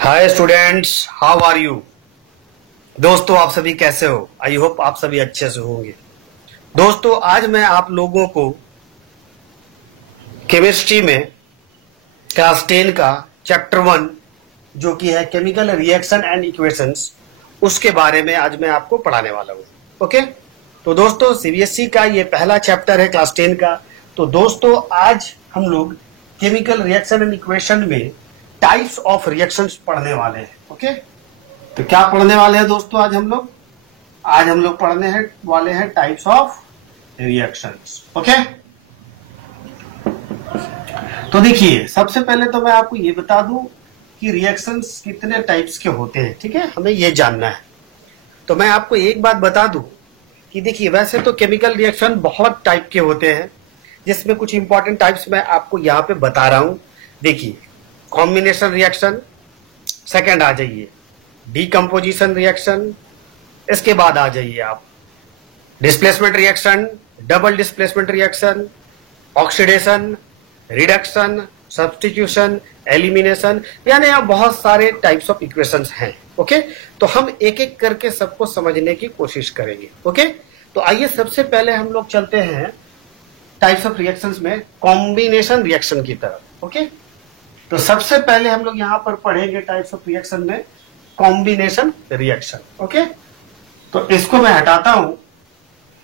Hi students, how are you. दोस्तों, आप सभी कैसे हो? आई होप आप सभी अच्छे से होंगे। दोस्तों, आज मैं आप लोगों को केमिस्ट्री में क्लास 10 का चैप्टर 1 जो कि है केमिकल रिएक्शन एंड इक्वेशंस, उसके बारे में आज मैं आपको पढ़ाने वाला हूँ। ओके, तो दोस्तों सीबीएसई का ये पहला चैप्टर है क्लास 10 का। तो दोस्तों, आज हम लोग केमिकल रिएक्शन एंड इक्वेशन में टाइप्स ऑफ रिएक्शंस पढ़ने वाले हैं। ओके, तो क्या पढ़ने वाले हैं दोस्तों? आज हम लोग पढ़ने हैं वाले हैं टाइप्स ऑफ रिएक्शंस। ओके, तो देखिए, सबसे पहले तो मैं आपको ये बता दूं कि रिएक्शंस कितने टाइप्स के होते हैं। ठीक है, हमें ये जानना है। तो मैं आपको एक बात बता दूं कि देखिए, वैसे तो केमिकल रिएक्शन बहुत टाइप के होते हैं, जिसमें कुछ इंपॉर्टेंट टाइप्स मैं आपको यहाँ पे बता रहा हूं। देखिए, कॉम्बिनेशन रिएक्शन, सेकंड आ जाइए डीकम्पोजिशन रिएक्शन, इसके बाद आ जाइए आप displacement reaction, double displacement reaction, oxidation, reduction, substitution, elimination, यानी यहाँ बहुत सारे टाइप्स ऑफ इक्वेशंस हैं। ओके, तो हम एक एक करके सबको समझने की कोशिश करेंगे। ओके, तो आइए सबसे पहले हम लोग चलते हैं टाइप्स ऑफ रिएक्शंस में कॉम्बिनेशन रिएक्शन की तरफ। ओके, तो सबसे पहले हम लोग यहां पर पढ़ेंगे टाइप्स ऑफ रिएक्शन में कॉम्बिनेशन रिएक्शन। ओके, तो इसको मैं हटाता हूं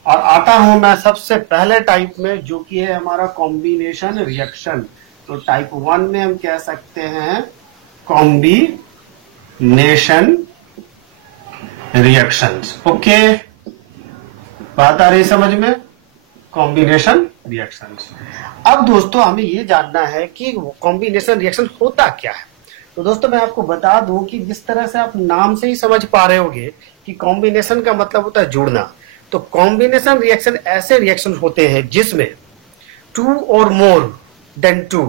और आता हूं मैं सबसे पहले टाइप में, जो कि है हमारा कॉम्बिनेशन रिएक्शन। तो टाइप 1 में हम कह सकते हैं कॉम्बिनेशन रिएक्शंस। ओके, बात आ रही समझ में? Combination reactions. अब दोस्तों, हमें ये जानना है कि कॉम्बिनेशन रिएक्शन होता क्या है। तो दोस्तों, मैं आपको बता दूं कि जिस तरह से आप नाम से ही समझ पा रहे होंगे कि कॉम्बिनेशन का मतलब होता है जुड़ना। तो कॉम्बिनेशन रिएक्शन ऐसे रिएक्शन होते हैं जिसमें 2 और मोर देन 2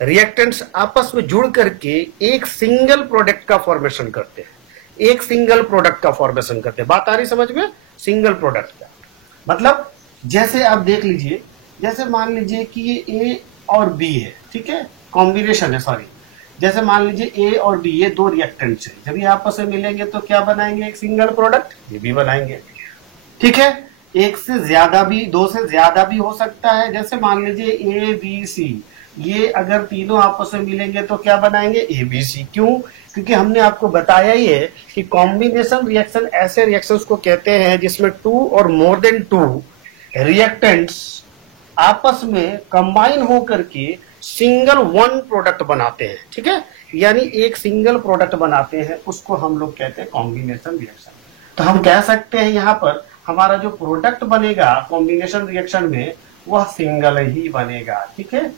रिएक्टेंट्स आपस में जुड़ करके एक सिंगल प्रोडक्ट का फॉर्मेशन करते हैं। एक सिंगल प्रोडक्ट का फॉर्मेशन करते हैं। बात आ रही समझ में? सिंगल प्रोडक्ट का मतलब जैसे आप देख लीजिए, जैसे मान लीजिए कि ये ए और बी है। ठीक है, कॉम्बिनेशन है, सॉरी। जैसे मान लीजिए ए और बी, ये दो रिएक्टेंट्स हैं। जब ये आपस में मिलेंगे तो क्या बनाएंगे? एक सिंगल प्रोडक्ट, ये भी बनाएंगे। ठीक है, एक से ज्यादा भी, दो से ज्यादा भी हो सकता है। जैसे मान लीजिए ए बी सी, ये अगर तीनों आपस में मिलेंगे तो क्या बनाएंगे? A B C. क्यों? क्योंकि हमने आपको बताया ही है कि कॉम्बिनेशन रिएक्शन ऐसे रिएक्शंस को कहते हैं जिसमें 2 और मोर देन 2 रिएक्टेंट्स आपस में कंबाइन होकर के सिंगल वन प्रोडक्ट बनाते हैं। ठीक है, यानी एक सिंगल प्रोडक्ट बनाते हैं, उसको हम लोग कहते हैं कॉम्बिनेशन रिएक्शन। तो हम कह सकते हैं यहाँ पर हमारा जो प्रोडक्ट बनेगा कॉम्बिनेशन रिएक्शन में, वह सिंगल ही बनेगा। ठीक है,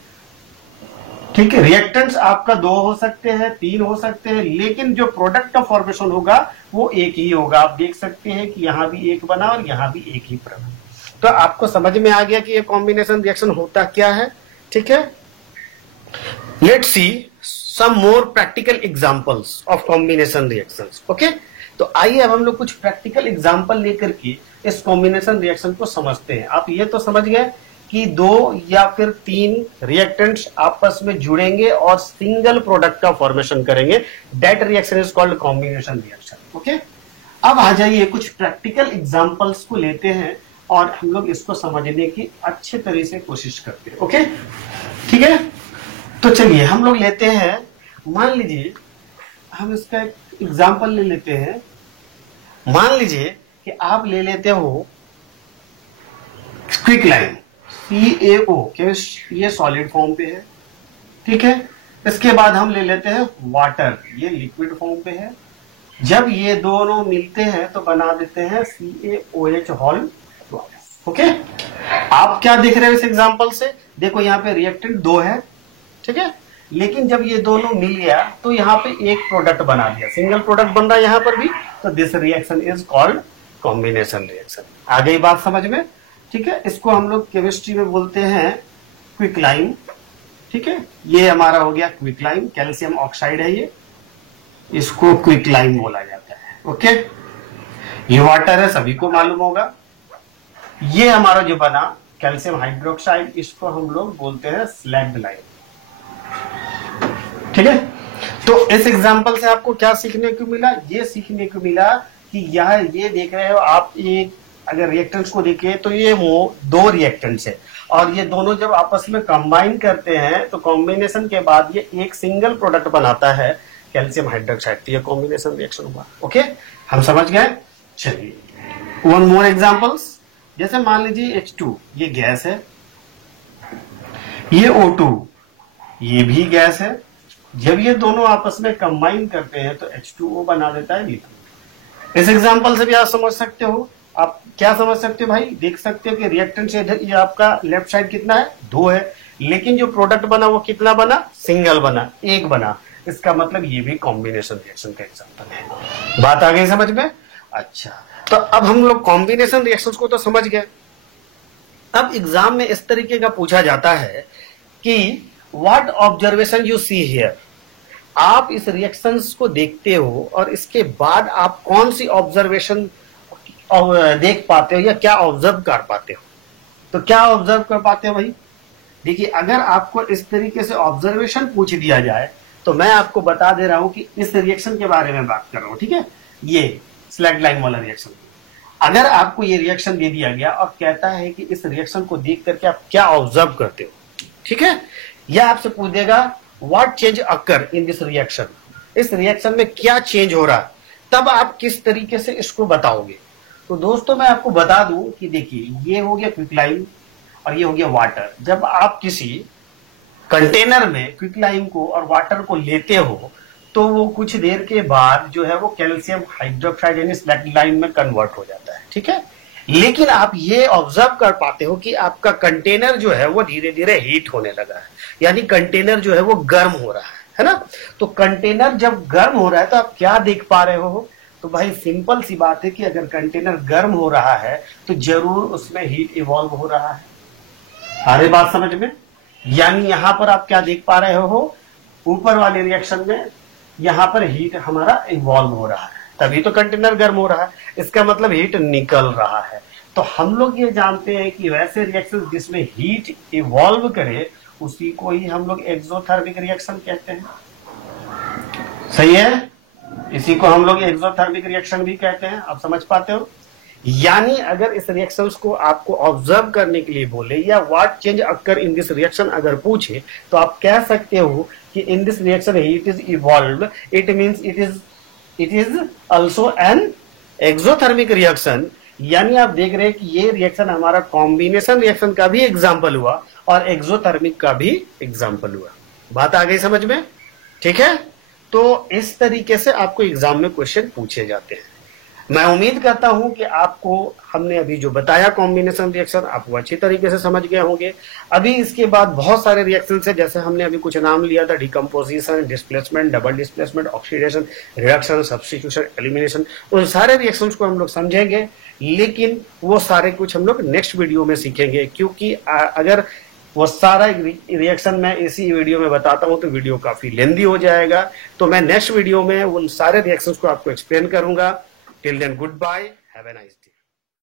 ठीक है, रिएक्टेंट्स आपका 2 हो सकते हैं, 3 हो सकते हैं, लेकिन जो प्रोडक्ट का फॉर्मेशन होगा वो एक ही होगा। आप देख सकते हैं कि यहाँ भी एक बना और यहाँ भी एक ही बना। तो आपको समझ में आ गया कि ये कॉम्बिनेशन रिएक्शन होता क्या है। ठीक है, let's see some more practical examples of combination reactions. Okay, तो आइए अब हम लोग कुछ प्रैक्टिकल एग्जांपल लेकर के इस कॉम्बिनेशन रिएक्शन को समझते हैं। आप ये तो समझ गए कि 2 या फिर 3 रिएक्टेंट्स आपस में जुड़ेंगे और सिंगल प्रोडक्ट का फॉर्मेशन करेंगे। That reaction is called combination reaction. Okay, अब आ जाइए कुछ प्रैक्टिकल एग्जांपल्स को लेते हैं और हम लोग इसको समझने की अच्छे तरह से कोशिश करते हैं। ओके, ठीक है, तो चलिए हम लोग लेते हैं, मान लीजिए हम इसका एक एग्जांपल ले लेते हैं। मान लीजिए कि आप ले लेते हो क्विक लाइम CaO, ये सॉलिड फॉर्म पे है। ठीक है, इसके बाद हम ले लेते हैं वाटर, ये लिक्विड फॉर्म पे है। जब ये दोनों मिलते हैं तो बना देते हैं CaOH होल। ओके, आप क्या देख रहे हो इस एग्जांपल से? देखो यहाँ पे रिएक्टेंट 2 है। ठीक है, लेकिन जब ये दोनों मिल गया तो यहाँ पे एक प्रोडक्ट बना दिया, सिंगल प्रोडक्ट बन रहा है यहाँ पर भी। तो this reaction is called combination reaction. आ गई बात समझ में? ठीक है, इसको हम लोग केमिस्ट्री में बोलते हैं क्विक लाइम। ठीक है, ये हमारा हो गया क्विक लाइम, कैल्शियम ऑक्साइड है ये, इसको क्विक लाइम बोला जाता है। ओके, ये वाटर है, सभी को मालूम होगा। ये हमारा जो बना कैल्शियम हाइड्रोक्साइड, इसको हम लोग बोलते हैं स्लैग्ड लाइम। ठीक है, तो इस एग्जाम्पल से आपको क्या सीखने को मिला? ये सीखने को मिला कि ये देख रहे हो आप, एक अगर रिएक्टेंट्स को देखें तो ये वो दो रिएक्टेंट्स है और ये दोनों जब आपस में कंबाइन करते हैं तो कॉम्बिनेशन के बाद ये एक सिंगल प्रोडक्ट बनाता है, कैल्शियम हाइड्रोक्साइड। तो ये कॉम्बिनेशन रिएक्शन हुआ। ओके, हम समझ गए। चलिए वन मोर एग्जांपल्स। जैसे मान लीजिए H2 ये गैस है, ये O2 ये भी गैस है। जब ये दोनों आपस में कंबाइन करते हैं तो H2O बना देता है मीथेन। इस एग्जांपल से भी आप समझ सकते हो। आप क्या समझ सकते हो भाई? देख सकते हो कि रिएक्टेंट से ये आपका लेफ्ट साइड कितना है? 2 है, लेकिन जो प्रोडक्ट बना वो कितना बना? सिंगल बना, एक बना। इसका मतलब ये भी कॉम्बिनेशन रिएक्शन का एग्जांपल है। बात आ गई समझ में? अच्छा, तो अब हम लोग कॉम्बिनेशन रिएक्शंस को तो समझ गए। अब एग्जाम में इस तरीके का पूछा जाता है कि what observation you see here. आप इस रिएक्शंस को देखते हो और इसके बाद आप कौन सी ऑब्जर्वेशन देख पाते हो या क्या ऑब्जर्व कर पाते हो? तो क्या ऑब्जर्व कर पाते हो भाई? देखिए, अगर आपको इस तरीके से ऑब्जर्वेशन पूछ दिया जाए तो मैं आपको बता दे रहा हूं कि इस रिएक्शन के बारे में बात कर रहा हूं। ठीक है, ये स्लैग लाइन वाला रिएक्शन। अगर आपको ये रिएक्शन दे दिया गया और कहता है कि इस रिएक्शन को देख करके आप क्या ऑब्जर्व करते हो, ठीक है, यह आपसे पूछ देगा what change occur in this reaction. इस रिएक्शन में क्या चेंज हो रहा है, तब आप किस तरीके से इसको बताओगे। तो दोस्तों मैं आपको बता दूं कि देखिए, ये हो गया क्विकलाइम और ये हो गया वाटर। जब आप किसी कंटेनर में क्विकलाइम को और वाटर को लेते हो तो वो कुछ देर के बाद जो है वो कैल्शियम हाइड्रोक्साइड यानी स्लैगलाइन में कन्वर्ट हो जाता है। ठीक है, लेकिन आप ये ऑब्जर्व कर पाते हो कि आपका कंटेनर जो है वो धीरे धीरे हीट होने लगा है, यानी कंटेनर जो है वो गर्म हो रहा है ना। तो कंटेनर जब गर्म हो रहा है तो आप क्या देख पा रहे हो? तो भाई सिंपल सी बात है कि अगर कंटेनर गर्म हो रहा है तो जरूर उसमें हीट इवॉल्व हो रहा है। सारी बात समझ में? यानी यहां पर आप क्या देख पा रहे हो? ऊपर वाले रिएक्शन में यहां पर हीट हमारा इवॉल्व हो रहा है, तभी तो कंटेनर गर्म हो रहा है। इसका मतलब हीट निकल रहा है। तो हम लोग ये जानते हैं कि वैसे रिएक्शन जिसमें हीट इवॉल्व करे उसी को ही हम लोग एक्सोथर्मिक रिएक्शन कहते हैं। सही है, इसी को हम लोग एक्सोथर्मिक रिएक्शन भी कहते हैं। आप समझ पाते हो? यानी अगर इस रिएक्शंस को आपको ऑब्जर्व करने के लिए बोले या what change occur in this reaction अगर पूछे तो आप कह सकते हो कि in this reaction heat is evolve, it means it is also an exothermic reaction. यानी आप देख रहे हैं कि ये रिएक्शन हमारा कॉम्बिनेशन रिएक्शन का भी एग्जाम्पल हुआ और एक्सोथर्मिक का भी एग्जाम्पल हुआ। बात आ गई समझ में? ठीक है, तो इस तरीके से आपको एग्जाम में क्वेश्चन पूछे जाते हैं। मैं उम्मीद करता हूं कि आपको हमने अभी जो बताया कॉम्बिनेशन रिएक्शन आप वो अच्छी तरीके से समझ गए होंगे। अभी इसके बाद बहुत सारे रिएक्शन है, जैसे हमने अभी कुछ नाम लिया था, decomposition, displacement, double displacement, oxidation, reduction, substitution, elimination. उन सारे रिएक्शंस को हम लोग समझेंगे, लेकिन वो सारे कुछ हम लोग नेक्स्ट वीडियो में सीखेंगे, क्योंकि अगर वो सारा रिएक्शन मैं इसी वीडियो में बताता हूं तो वीडियो काफी लेंदी हो जाएगा। तो मैं नेक्स्ट वीडियो में उन सारे रिएक्शंस को आपको एक्सप्लेन करूंगा। Till then, goodbye. Have a nice day.